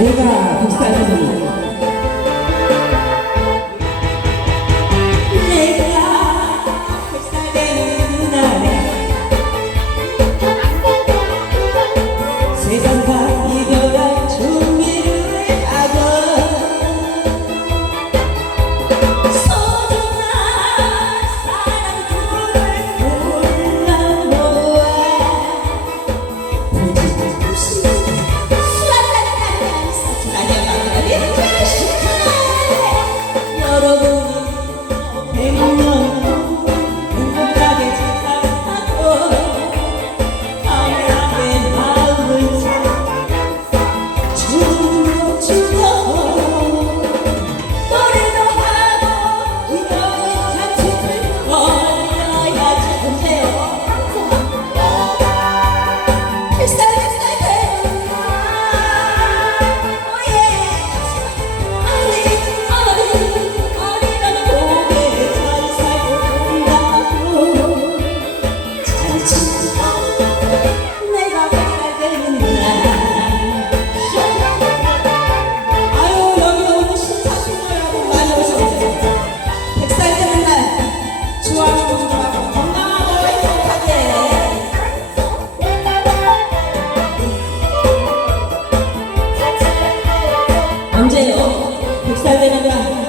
Obrigado. Yeah. Dahil na